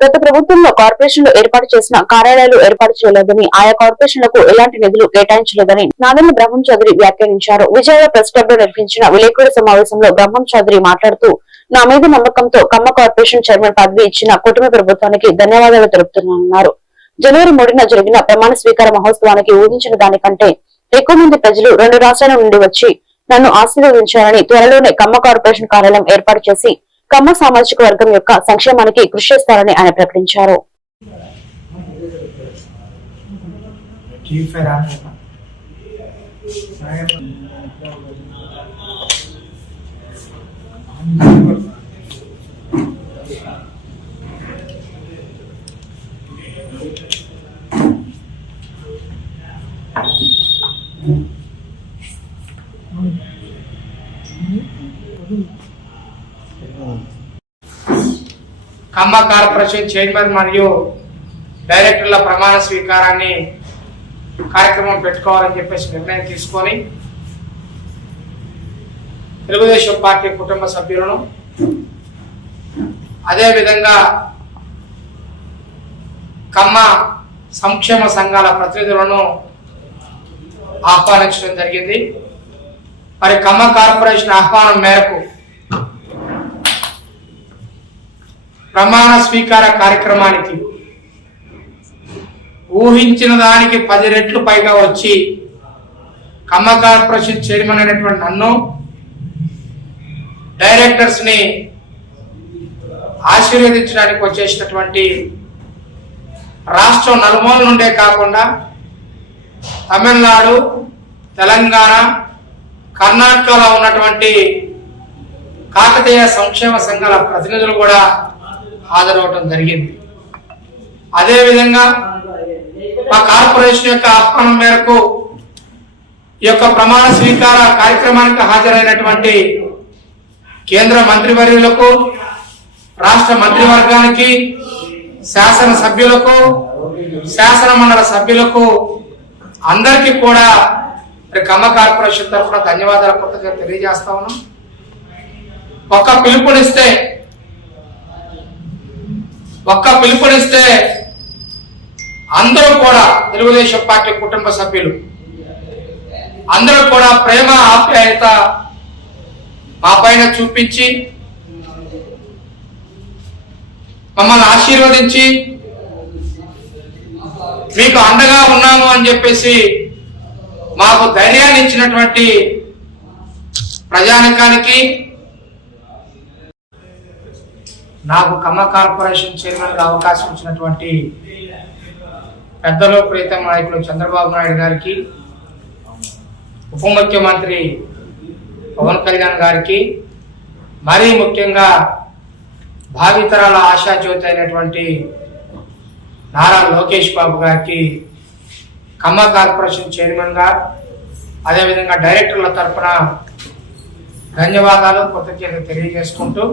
గత ప్రభుత్వంలో కార్పొరేషన్లు ఏర్పాటు చేసిన కార్యాలయాలు ఏర్పాటు చేయలేదని ఆయా కార్పొరేషన్లకు ఎలాంటి నిధులు కేటాయించలేదని నాదెండ్ల బ్రహ్మం చౌదరి వ్యాఖ్యానించారు. విజయవాడ ప్రెస్ క్లబ్లో నిర్వహించిన విలేకరుల సమావేశంలో బ్రహ్మం చౌదరి మాట్లాడుతూ నా మీద నమ్మకంతో కమ్మ కార్పొరేషన్ చైర్మన్ పదవి ఇచ్చిన కుటుంబ ప్రభుత్వానికి ధన్యవాదాలు తెలుపుతున్నానన్నారు జనవరి మూడున జరిగిన ప్రమాణ స్వీకార మహోత్సవానికి ఊహించిన దానికంటే ఎక్కువ మంది ప్రజలు రెండు రాష్ట్రాల నుండి వచ్చి నన్ను ఆశీర్వదించారని త్వరలోనే కమ్మ కార్పొరేషన్ కార్యాలయం ఏర్పాటు చేసి కమ్మ సామాజిక వర్గం యొక్క సంక్షేమానికి కృషి చేస్తారని ఆయన ప్రకటించారు. ఖమ్మ కార్పొరేషన్ చైర్మన్ మరియు డైరెక్టర్ల ప్రమాణ స్వీకారాన్ని కార్యక్రమం పెట్టుకోవాలని చెప్పేసి నిర్ణయం తీసుకొని తెలుగుదేశం పార్టీ కుటుంబ సభ్యులను అదేవిధంగా కమ్మ సంక్షేమ సంఘాల ప్రతినిధులను ఆహ్వానించడం జరిగింది. మరి కమ్మ కార్పొరేషన్ ఆహ్వానం మేరకు ప్రమాణ స్వీకార కార్యక్రమానికి ఊహించిన దానికి పది రెట్లు పైగా వచ్చి కమ్మ కార్పొరేషన్ చైర్మన్ అయినటువంటి నన్ను డైరెక్టర్స్ని ఆశీర్వదించడానికి వచ్చేసినటువంటి రాష్ట్రం నలుమూల నుండే కాకుండా తమిళనాడు తెలంగాణ కర్ణాటకలో ఉన్నటువంటి కాకతీయ సంక్షేమ సంఘాల ప్రతినిధులు కూడా హాజరవటం జరిగింది. అదేవిధంగా మా కార్పొరేషన్ యొక్క ఆహ్వానం మేరకు ఈ యొక్క ప్రమాణ స్వీకార కార్యక్రమానికి హాజరైనటువంటి కేంద్ర మంత్రివర్యులకు రాష్ట్ర మంత్రివర్గానికి శాసన సభ్యులకు శాసన మండలి సభ్యులకు అందరికీ కూడా మరి కమ్మ కార్పొరేషన్ తరఫున ధన్యవాదాలు కృతజ్ఞత తెలియజేస్తా ఉన్నాం. ఒక్క పిలుపునిస్తే ఒక్క పిలుపునిస్తే అందరూ కూడా తెలుగుదేశం పార్టీ కుటుంబ సభ్యులు అందరూ కూడా ప్రేమ ఆప్యాయత మా పైన చూపించి మమ్మల్ని ఆశీర్వదించి మీకు అండగా ఉన్నాము అని చెప్పేసి మాకు ధైర్యాన్ని ఇచ్చినటువంటి ప్రజానికానికి నాకు కమ్మ కార్పొరేషన్ చైర్మన్గా అవకాశం ఇచ్చినటువంటి పెద్దలో ప్రీతం నాయకులు చంద్రబాబు నాయుడు గారికి ఉప ముఖ్యమంత్రి పవన్ కళ్యాణ్ గారికి మరీ ముఖ్యంగా భావితరాల ఆశాజ్యోతి అయినటువంటి నారా లోకేష్ బాబు గారికి కమ్మ కార్పొరేషన్ చైర్మన్గా అదేవిధంగా డైరెక్టర్ల తరఫున ధన్యవాదాలు కృతజ్ఞతలు తెలియజేసుకుంటూ